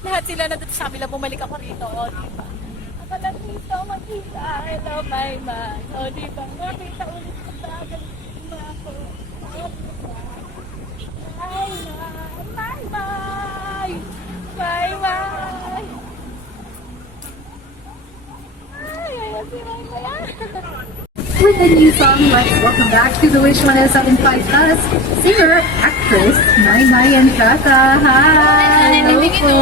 lahat sila na dito sa amin lang bumalik ako rito. O, di ba? Ako lang dito makita. Hello, my man. O, di ba? Makita ulit ko sa akin. Ako. Bye, bye. Bye, bye. Bye, bye. Ay, ayan si Mama yan. With the new song, let's welcome back to the Wish 107.5 Plus, singer, actress, Mai Mai and Kaka. Hi! Hello po.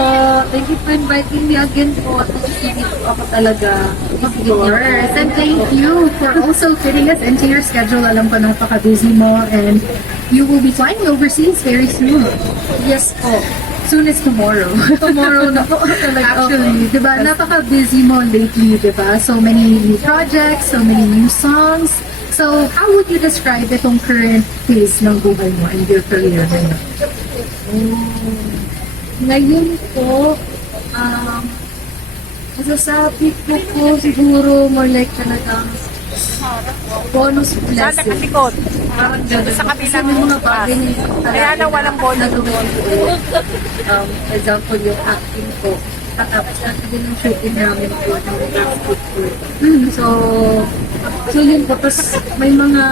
Thank you for inviting me again po. Nagsisingit po ako talaga. Of course. And thank you for also fitting us into your schedule. Alam ko napaka-busy mo and you will be flying overseas very soon. Yes po. Soon as tomorrow. Tomorrow na po talaga. Actually, di ba, napaka-busy mo lately, di ba? So many new projects, so many new songs. So, how would you describe itong current phase ng buhay mo and your career ngayon? Ngayon po, um, masasabi ko po siguro more like talagang bonus Sana blessing. nakalikod. Parang ganun. Sa kabilang na Kaya na walang bonus. ko. Um, example, yung acting ko. Tapos natin din yung shooting namin po ng po. So, so yun po. Tapos may mga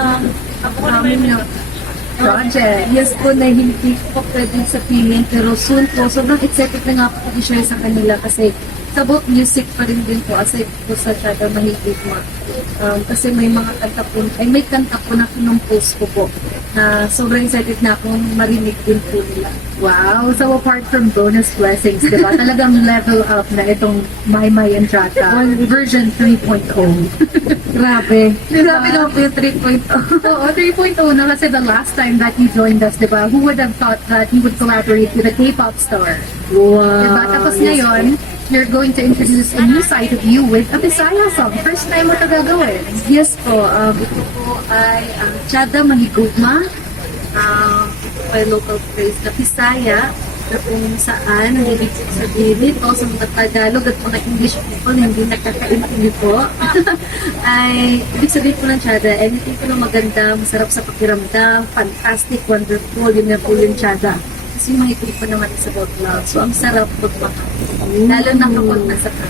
upcoming na project. Yes po na hindi po pwedeng sabihin pero soon po sobrang excited na nga po i-share sa kanila kasi sa both music pa rin din po aside po sa Chada Mahigit mo. Um, kasi may mga kanta po, ay may kanta po na pinumpose ko po na sobrang excited na akong marinig din po nila. Wow! So, apart from bonus blessings, di ba? Talagang level up na itong My My and Trata version 3.0. Grabe. Grabe naman po yung 3.0. Oo, 3.0 na kasi the last time that you joined us, di ba? Who would have thought that you would collaborate with a K-pop star? Wow. Diba? Tapos ngayon, you're going to introduce a new side of you with a Bisaya song. First time mo ito gagawin. Yes po, um, ito po ay ang Chada Manigugma, um, by local phrase na Pisaya, na kung saan, ang ibig sabihin nito sa mga Tagalog at mga English people na hindi nakakaintindi po, ay ibig sabihin po ng Chada, anything po na maganda, masarap sa pakiramdam, fantastic, wonderful, yun na po yung Chada. Kasi mahigit pa naman is about love. So, ang sarap magmahal. Lalo na kapag nasa ka.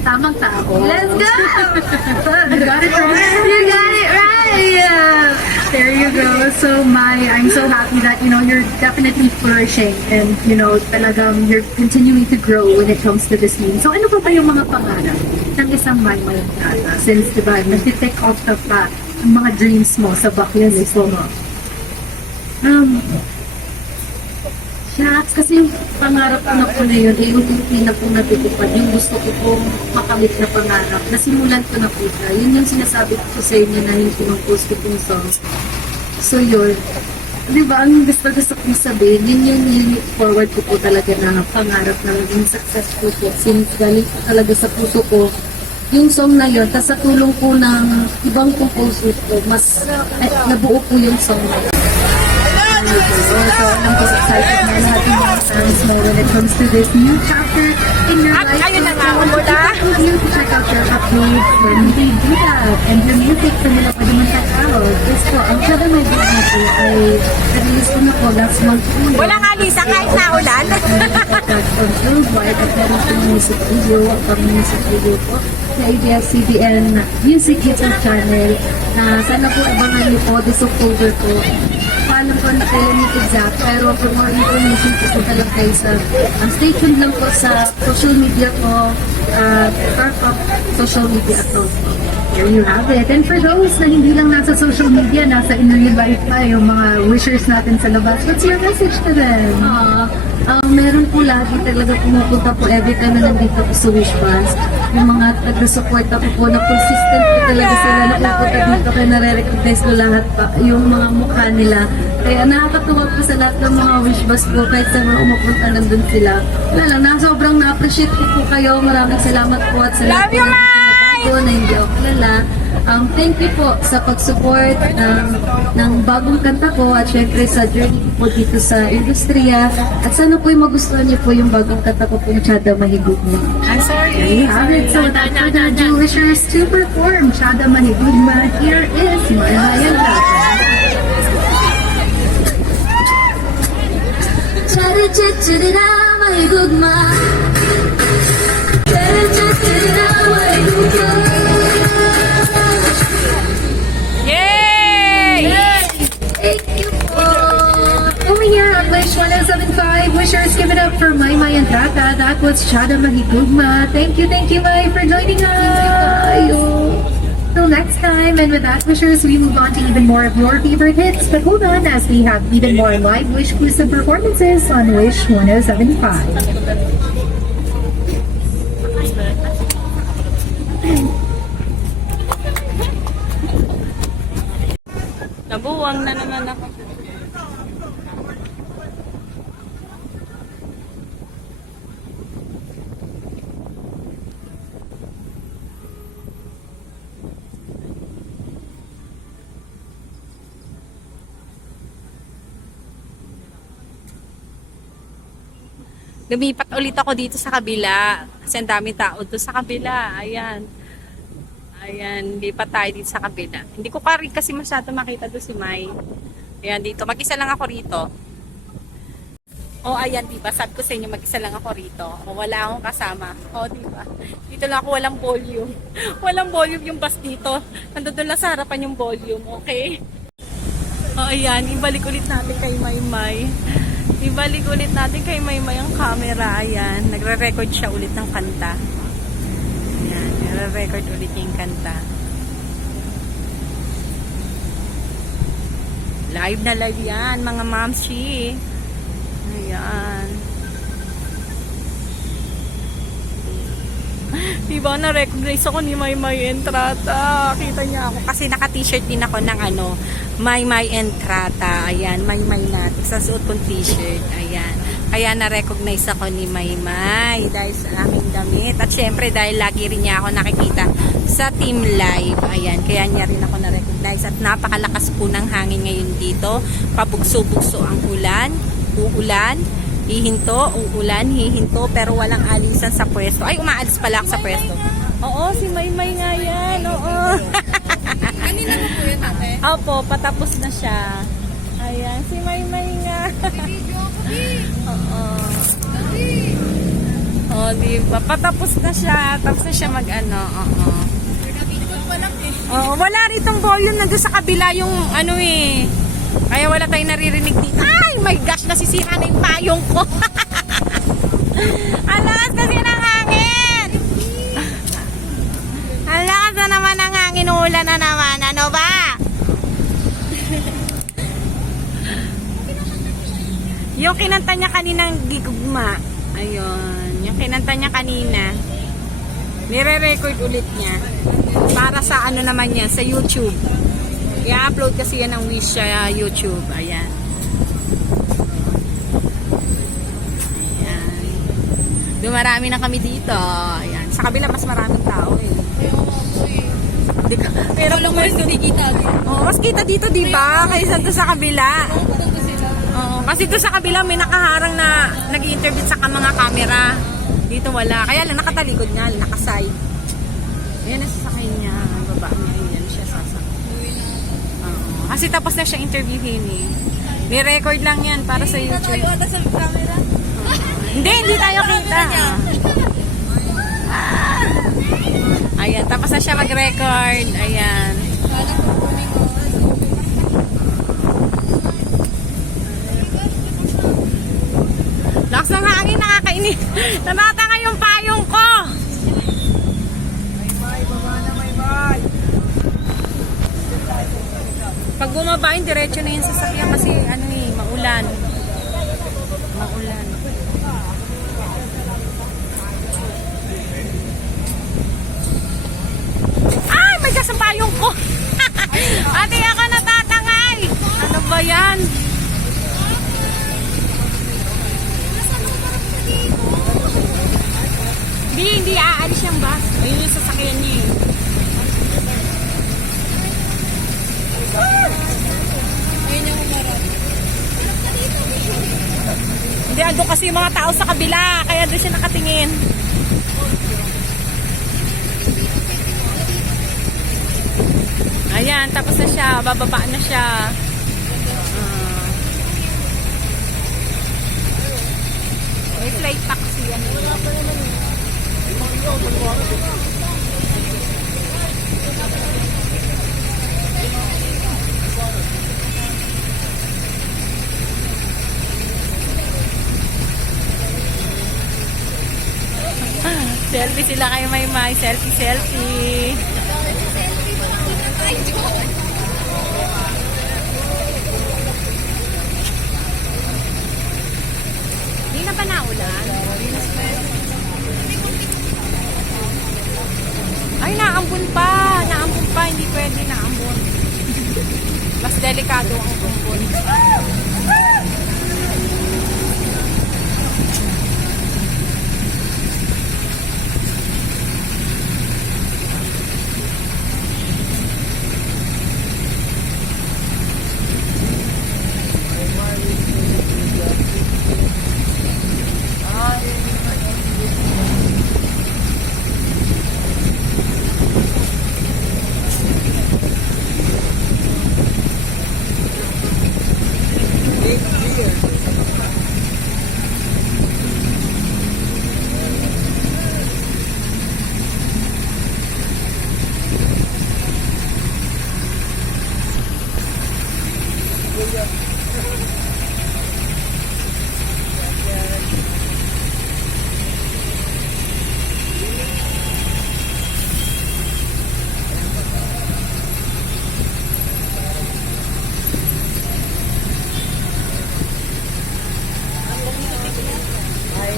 Tamang tao. Let's go! You got it right. You got it right! There you go. So, Mai, I'm so happy that, you know, you're definitely flourishing and, you know, talagang you're continuing to grow when it comes to the scene. So, ano pa ba yung mga pangarap ng isang Mai Tata? Since, di ba, nag-take off ka pa ang mga dreams mo sa bucket list mo. Um, Shucks, kasi yung pangarap ko na yun, eh, yung hindi na po natutupad, yung gusto ko po makamit na pangarap, nasimulan ko na po siya. Yun yung sinasabi ko sa inyo na yung pinag-post ko pong songs. So yun, di ba, ang gusto gusto kong sabihin, yun yung nililit forward ko po talaga na pangarap na maging successful po. Since galing po talaga sa puso ko, yung song na yun, tas sa tulong po ng ibang composer ko, mas eh, nabuo po yung song na yun. So, I'm so excited na lahat ng mga fans mo when it comes to this new chapter in your At life. ayun na nga, So, umula. keep up with you to check out your updates when they do that. And your music sa nila pwede mo check out. Po, ang sabi may book na po ay release ko na po last month. Wala nga, Lisa, kahit naulan. Podcast on Worldwide at meron po music video, ang music video po sa ABS-CBN Music YouTube channel na sana po abangan niyo po this October po. Paano po na kayo ni exact pero for more information po punta lang kayo sa um, stay tuned lang po sa social media ko uh, Perfect social media account po. There you have it. And for those na hindi lang nasa social media, nasa in real life pa, yung mga wishers natin sa labas, what's your message to them? Ah, ah, meron po lagi talaga pumupunta po every time na nandito po sa Wish Bus. Yung mga taga-support ako po na consistent po talaga sila na pupunta dito kaya nare-recognize ko lahat pa yung mga mukha nila. Kaya nakakatuwa po sa lahat ng mga Wish Bus po kahit sa mga umupunta nandun sila. Wala lang, na sobrang na-appreciate ko po kayo. Maraming salamat po at sa lahat Love you, po na hindi ako kilala. Um, thank you po sa pag-support ng, ng bagong kanta ko at syempre sa journey ko po dito sa industriya. At sana po yung magustuhan niyo po yung bagong kanta ko pong Chada Mahigugma. I'm sorry. Have it. So without further ado, wishers to perform Chada Manigugma, here is Mahayan Chada Chachada Mahigugma Yay! Thank you po. Over here on Wish 1075, wishers give it up for Maymay and Tata. That was Shada Mahigugma. Thank you, thank you, Mai, for joining us. Till next time, and with that, wishers, we move on to even more of your favorite hits. But hold on, as we have even more live Wish-exclusive performances on Wish 1075. Nabuwang na naman ako. Lumipat ulit ako dito sa kabila. Kasi ang daming tao doon sa kabila. Ayan. Ayan, lipat tayo dito sa kabila. Hindi ko pa rin kasi masyado makita doon si Mai. Ayan, dito. Mag-isa lang ako rito. O, oh, ayan, diba? Sabi ko sa inyo, mag-isa lang ako rito. O, wala akong kasama. O, diba? Dito lang ako, walang volume. walang volume yung bus dito. Nandun lang sa harapan yung volume, okay? O, ayan. Ibalik ulit natin kay Maymay. Ibalik ulit natin kay Maymay ang camera. Ayan. Nagre-record siya ulit ng kanta. Nagre-record ulit yung kanta. Live na live yan, mga mamshi. Ayan. Diba, na-recognize ako ni May May Entrata. Kita niya ako. Kasi naka-t-shirt din ako ng ano, May May Entrata. Ayan, May May natin. Sa suot kong t-shirt. Ayan. Kaya na-recognize ako ni May May dahil sa aking damit. At syempre, dahil lagi rin niya ako nakikita sa Team Live. Ayan, kaya niya rin ako na-recognize. At napakalakas po ng hangin ngayon dito. Pabugso-bugso ang ulan. Uulan hihinto, uulan, hihinto, pero walang alisan sa pwesto. Ay, umaalis pala ako sa pwesto. Oo, si Maymay nga yan. Oo. Kanina mo po yun, ate? Opo, patapos na siya. Ayan, si Maymay nga. Oo. Oo, di ba? Patapos na siya. Tapos na siya mag-ano. Oo. Oo, wala ritong volume nandun sa kabila yung ano eh. Kaya wala tayong naririnig dito. Ay, my gosh, nasisira na yung payong ko. Alas kasi ng hangin. Alas na naman ang hangin. Ulan na naman. Ano ba? yung kinanta niya kaninang gigugma. Ayun. Kinanta niya kanina. Nire-record ulit niya. Para sa ano naman yan, sa YouTube. I-upload kasi yan ng Wish sa YouTube. Ayan. Ayan. Dumarami na kami dito. Ayan. Sa kabila mas maraming tao eh. Di ka, pero kung mas kita. oh, mas kita dito, di ba? Kaysa doon sa kabila. Oo, kasi doon sa kabila may nakaharang na nag-interview sa mga camera. Dito wala. Kaya lang nakatalikod nga, nakaside. Ayan ang sasakay niya. Ang baba niya. Ayan siya sasakay. Oo. Kasi tapos na siya interviewin eh. May record lang yan para sa YouTube. ata sa camera. Hindi, hindi tayo kita. Ayan, tapos na siya mag-record. Ayan. Lakas ng nakakainit. Natatanga yung payong ko. Pag bumaba yun, diretso na yung sasakyan kasi ano eh, maulan. Maulan. Ay, may gas ang payong ko. Ate, ako natatangay. Ano ba yan? Hindi, hindi aalis yung bus. Ayun yung sasakyan niya eh. Yung umarap. Hindi, ando kasi yung mga tao sa kabila. Kaya doon siya nakatingin. Ayan, tapos na siya. Bababa na siya. Ah. may flight taxi yan. Wala pa naman. Selfie sila kay May May. Selfie, selfie. Hindi na ba naulan? Hindi na ba naulan? Ay, naambun pa. Naambun pa. Hindi pwede naambun. Mas delikado ang kumpun.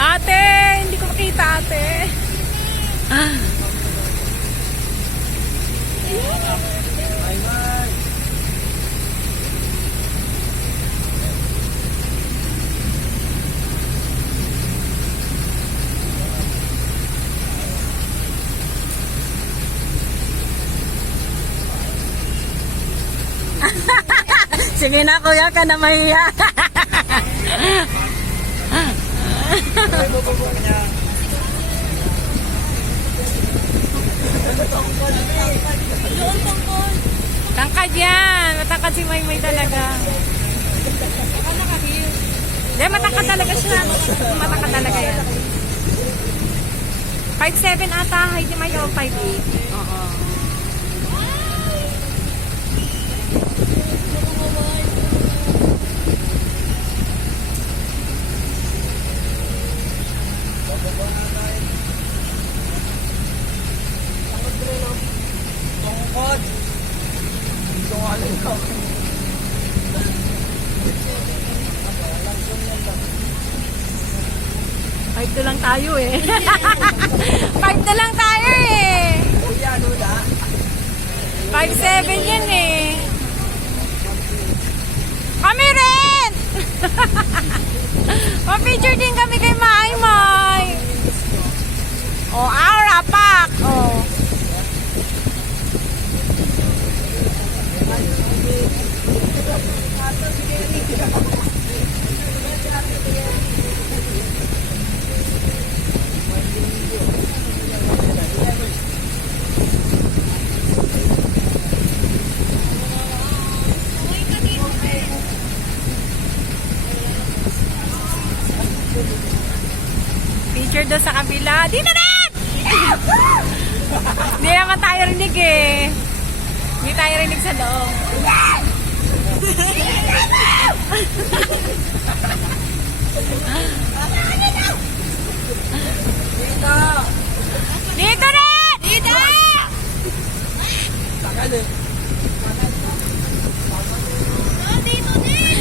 Ate! Hindi ko makita, ate. Sige na, kuya ka na mahiya. Tangkad yan. Matangkad si Maymay talaga. Hindi, matangkad talaga siya. Matangkad talaga yan. 5'7 ata. Height ni May o 5'8. To lang tayo eh. Five na lang tayo eh. Five seven yan eh. Kami rin! Pa-picture din kami kay Maymay. Oh, aura pak. Oh. Picture doon sa kabila. Di na rin! Hindi naman tayo rinig eh. Hindi tayo rinig sa loob. Dito! Dito! Dito rin!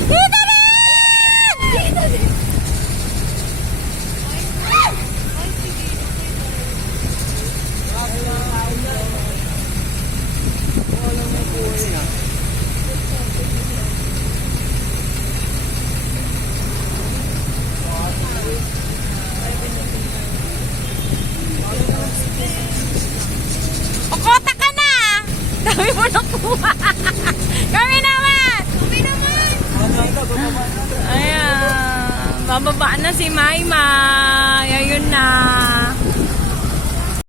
Dito